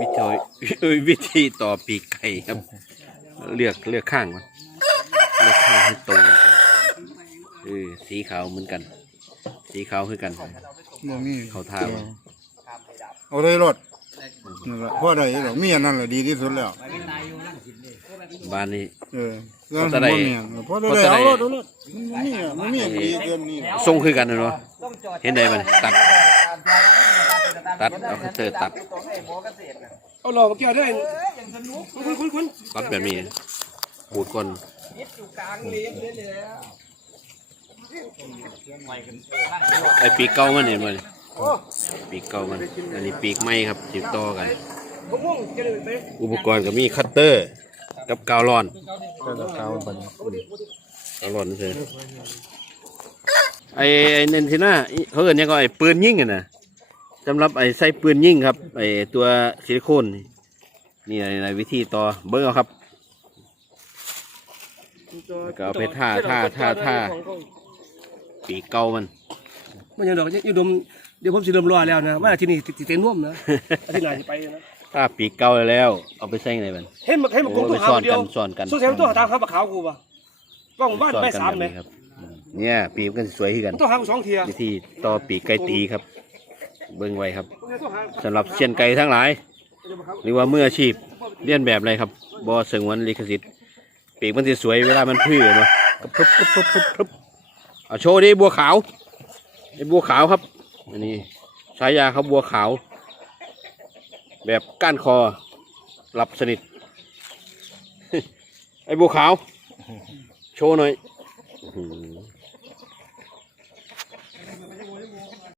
วิธีเอ้ยวิธีต่อปีกไก่ครับ เลือกเลือกข้างมันเลือกข้างให้ตรงกันเออสีขาวเหมือนกัน สีขาวคือกันบ่มีเขาท่าบ่เอาเลยรถนั่นแหละเพราะใดหรอกมีอันนั้นแหละดีที่สุดแล้วบ้านนี้เออเพราะจะได้เพราะจะได้เอารถเอารถมันมีอะมันมีอันดีเกินนี่ทรงคือกันเนาะเห็นได้มันตัด ตัดเอาคัตเตอร์ตัดเอาหลอกมาเกี่ยวได้คุณคุณคุณตัดแบบนี้ขูดก่อนไอปีกเก่ามันเห็นมั้ยปีกเก่ามัน อันนี้ปีกใหม่ครับจิบต่อกันมะม่วงเกี่ยวได้ไหมอุปกรณ์ก็มีคัตเตอร์ กับกาวร้อนก็จะเข้าบัดนี้กาวร้อนเฉยไอไอเนนทิน่าอิเขาเอิ้นหยังก็ไอปืนยิงอะนะ สำหรับไอใส่ปืนยิงครับไอตัวซิลิโคนนี่นี่ในในวิธีต่อเบิ้งเอาครับแล้วก็เอาไปท่าท่าท่าท่าปีกเก่ามัน มันยังดอกยังดมเดี๋ยวผมสิเริ่มรอแล้วนะว่าที่นี่ติดเต้นน่วมนะอาทิตย์หน้าจะไปนะถ้าปีกเก่าแล้วเอาไปใส่ไหนมันเห็นมาเห็นมาโอ้กงไปตัวหาซ่อนเดียกัวนซ่อนกันสู้แซมตัวหาทางเขาปะขาวกูป่ะกล้องบ้านซ่อนไม่กันสามแบบไหมนี้ครับอืมเนี่ยปีกมันสิสวยขึ้นกันต้องหาสองเทียวิธีต่อปีกไก่ตีครับ เบิ้งไว้ครับต้องหาสำหรับเชียนไก่ทั้งหลาย หรือว่ามืออาชีพเลียนแบบอะไรครับบอสงวนลิขสิทธิ์ปีกมันจะสวยเวลามันพื้เนาะก็พรึบพรึบพรึบพรึบพรึบเอาโชว์ดิบัวขาวไอ้บัวขาวครับอันนี้ฉายาเขาบัวขาว แบบก้านคอหลับสนิท ไอ้บัวขาว โชว์หน่อย